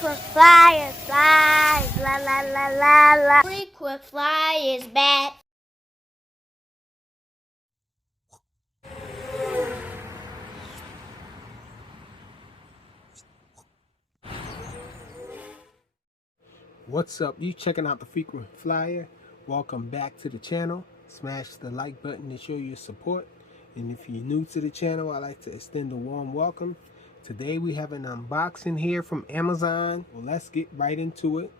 Frequent flyer flies, la la la la la. Frequent flyer is back. What's up? You checking out the Frequent Flyer? Welcome back to the channel. Smash the like button to show your support. And if you're new to the channel, I'd like to extend a warm welcome. Today we have an unboxing here from Amazon. Well, let's get right into it.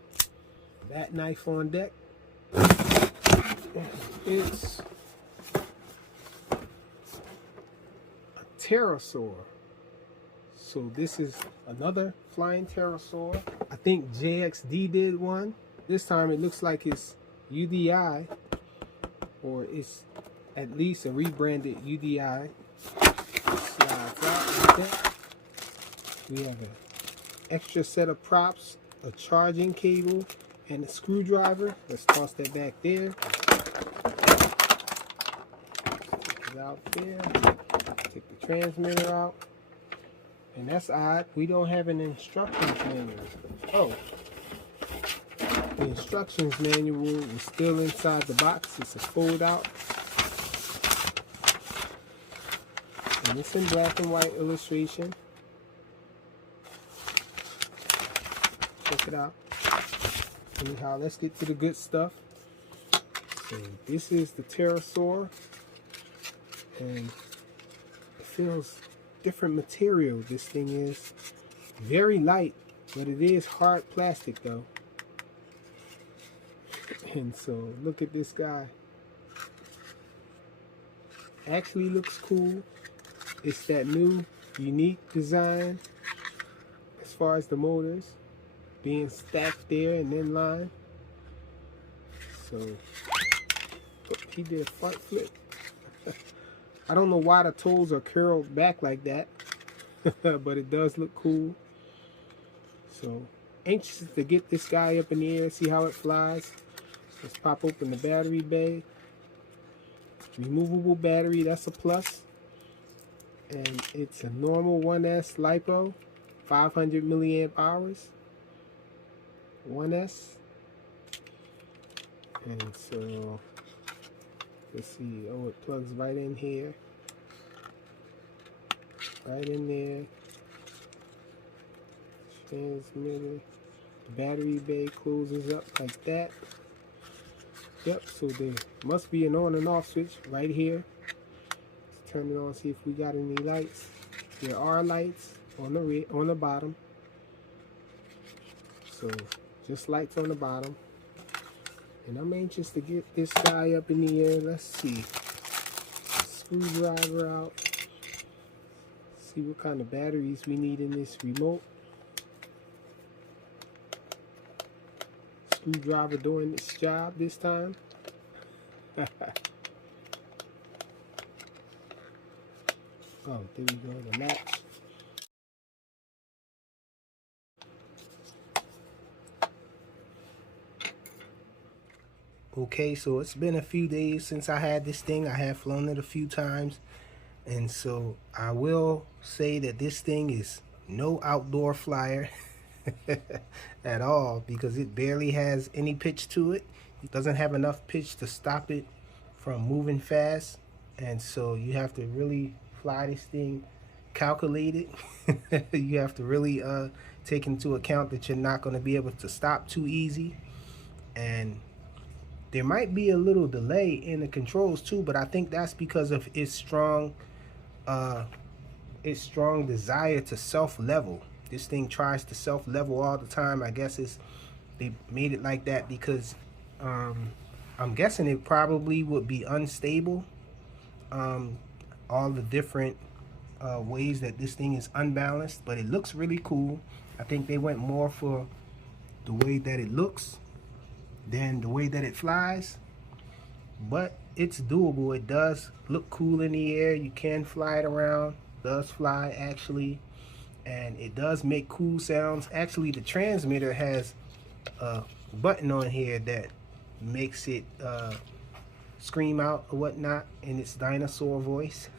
Bat knife on deck. It's a Pterosaur. So this is another flying Pterosaur. I think JXD did one. This time it looks like it's UDI, or it's at least a rebranded UDI. Slides out like that. We have an extra set of props, a charging cable, and a screwdriver. Let's toss that back there. Take it out there. Take the transmitter out. And that's odd. We don't have an instructions manual. Oh. The instructions manual is still inside the box. It's a fold out. And it's in black and white illustration. Check it out. Anyhow, let's get to the good stuff. So this is the Pterosaur. And it feels different material. This thing is very light, but it is hard plastic though. And so look at this guy. Actually looks cool. It's that new unique design as far as the motors being stacked there and in line. So he did a front flip. I don't know why the toes are curled back like that, but it does look cool. So anxious to get this guy up in the air, see how it flies. Let's pop open the battery bay. Removable battery, that's a plus. And it's a normal 1S LiPo, 500 milliamp hours. 1S. And so let's see. Oh, it plugs right in here. Right in there. Transmitter. Battery bay closes up like that. Yep, so there must be an on and off switch right here. Let's turn it on, see if we got any lights. There are lights on the bottom. So just lights on the bottom. And I'm anxious to get this guy up in the air. Let's see. Screwdriver out. See what kind of batteries we need in this remote. Screwdriver doing its job this time. Oh, there we go, the match. Okay, so it's been a few days since I had this thing. I have flown it a few times. And so I will say that this thing is no outdoor flyer at all, because it barely has any pitch to it. It doesn't have enough pitch to stop it from moving fast. And so you have to really fly this thing calculated. You have to really take into account that you're not going to be able to stop too easy. And there might be a little delay in the controls too, but I think that's because of its strong desire to self-level. This thing tries to self-level all the time. I guess they made it like that because I'm guessing it probably would be unstable. All the different ways that this thing is unbalanced, but it looks really cool. I think they went more for the way that it looks than the way that it flies, but it's doable. It does look cool in the air. You can fly it around. It does fly actually, and it does make cool sounds. Actually, the transmitter has a button on here that makes it scream out or whatnot in its dinosaur voice.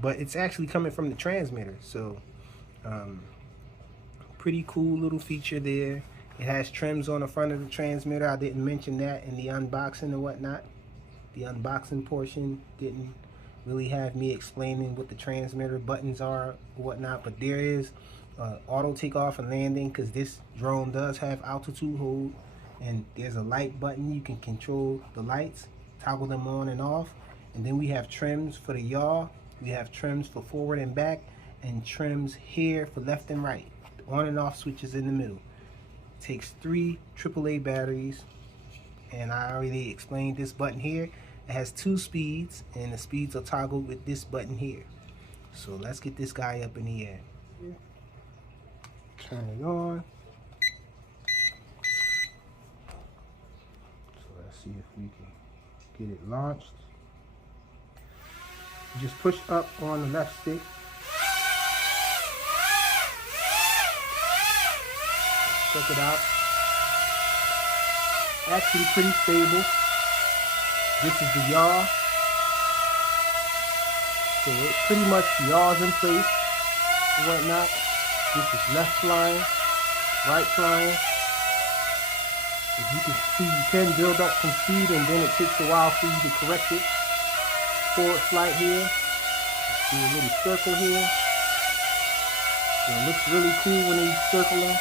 But it's actually coming from the transmitter, so Pretty cool little feature there. It has trims on the front of the transmitter. I didn't mention that in the unboxing and whatnot. The unboxing portion didn't really have me explaining what the transmitter buttons are or whatnot, but there is auto takeoff and landing, because this drone does have altitude hold, and there's a light button. You can control the lights, toggle them on and off, and then we have trims for the yaw. We have trims for forward and back, and trims here for left and right. The on and off switches in the middle. It takes 3 AAA batteries, and I already explained this button here. It has 2 speeds, and the speeds are toggled with this button here. So let's get this guy up in the air. Turn it on. So let's see if we can get it launched. Just push up on the left stick. Check it out. Actually pretty stable. This is the yaw. So it pretty much yaws in place and whatnot. This is left flying, right flying. As you can see, you can build up some speed, and then it takes a while for you to correct it. Forward flight here. Do a little circle here. So it looks really cool when he's circling.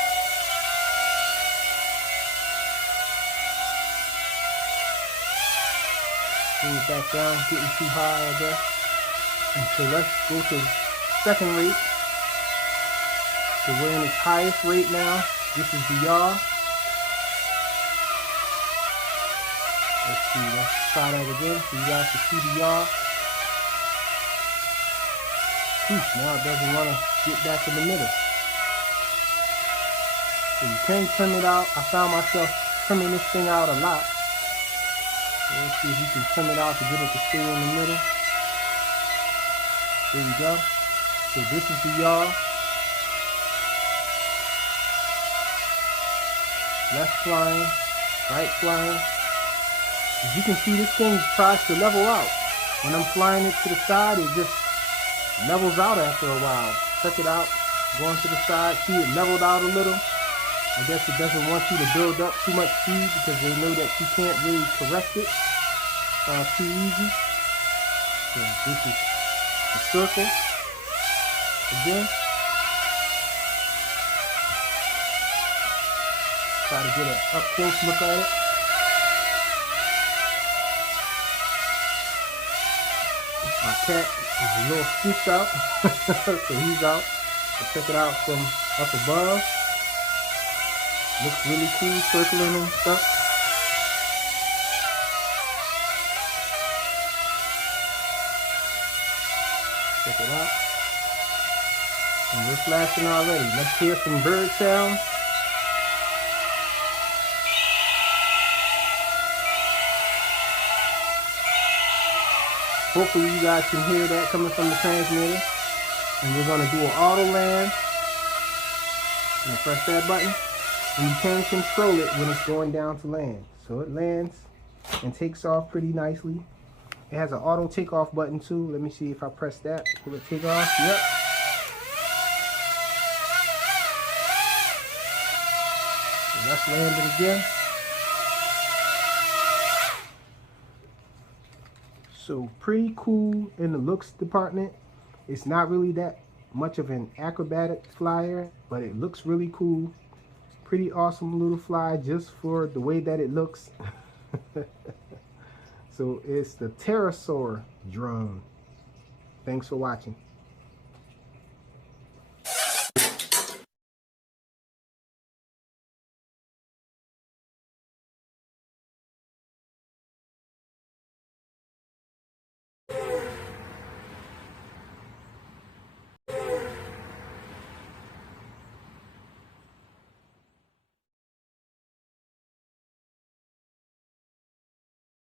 Bring it back down, getting too high, I guess. And so let's go to second rate. So we're in its highest rate now. This is the yaw. Let's see, let's try that again so you guys can see the yaw. Now it doesn't want to get back in the middle. So you can trim it out. I found myself trimming this thing out a lot. Let's see if you can trim it out to get it to stay in the middle. There we go. So this is the yaw. Left flying, right flying. As you can see, this thing tries to level out. When I'm flying it to the side, it just levels out after a while. Check it out. Going to the side, see it leveled out a little. I guess it doesn't want you to build up too much speed because they know that you can't really correct it too easy. So this is the circle. Again. Try to get an up close look at it. My cat is a little scooped out, so he's out. So check it out from up above. Looks really cool, circling and stuff. Check it out. And we're flashing already. Let's hear some bird sounds. Hopefully you guys can hear that coming from the transmitter. And we're going to do an auto land. And press that button. And you can control it when it's going down to land. So it lands and takes off pretty nicely. It has an auto takeoff button too. Let me see if I press that. Will it take off? Yep. So let's land it again. So pretty cool in the looks department. It's not really that much of an acrobatic flyer, but it looks really cool. Pretty awesome little fly just for the way that it looks. So it's the Pterosaur drone. Thanks for watching.